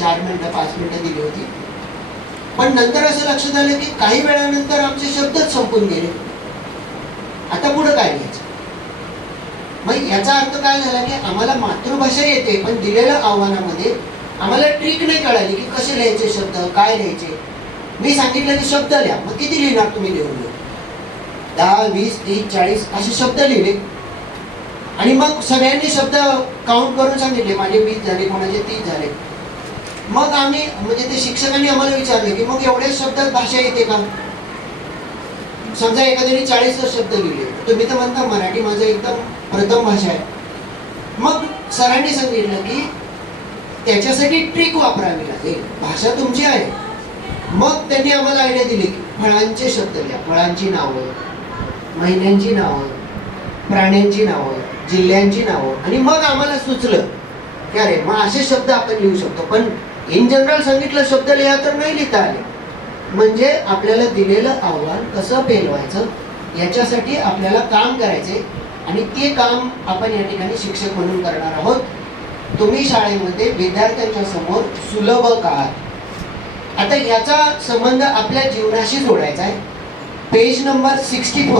4 मिनिटं 5 मिनिटं दिली होती. पण नंतर असं लक्षात आलं की काही वेळानंतर आमचे शब्दच संपून गेले. आता पुढे काय लिहायचं? मग याचा अर्थ काय झाला की आम्हाला मातृभाषा येते, पण दिलेल्या आव्हानामध्ये आम्हाला ट्रिक नाही कळाली की कसे लिहायचे शब्द, काय लिहायचे. मी सांगितलं की शब्द लिहा. मग किती लिहिणार तुम्ही? लिहून लिहून 10, 20, 30, 40 असे शब्द लिहिले. आणि मग सगळ्यांनी शब्द काउंट करून सांगितले. माझे 20 झाले, कोणाचे 30 झाले. मग आम्ही म्हणजे ते शिक्षकांनी आम्हाला विचारले की मग एवढ्या शब्दात भाषा येते का? समजा एखाद्याने 40 शब्द लिहिले, तुम्ही तर म्हणता मराठी माझं एकदम प्रथम भाषा आहे. मग सरांनी सांगितलं की त्याच्यासाठी ट्रिक वापरावी लागेल. भाषा तुमची आहे. मग त्यांनी आम्हाला आयडिया दिली की फळांचे शब्द लिहा. फळांची नावं, महिन्यांची नावं, प्राण्यांची नावं, जिल्ह्यांची नावं. आणि मग आम्हाला सुचलं की अरे मग असे शब्द आपण लिहू शकतो. पण इन जनरल सांगितलं शब्द लिहा तर नाही लिहिता आले. म्हणजे आपल्याला दिलेलं आव्हान कसं पेलवायचं याच्यासाठी आपल्याला काम करायचे. आणि ते काम आपण या ठिकाणी शिक्षक म्हणून करणार आहोत. तुम्ही शाळेमध्ये विद्यार्थ्यांच्या समोर सुलभ आहात. आता याचा संबंध आपल्या जीवनाशी जोडायचा आहे. Page number 64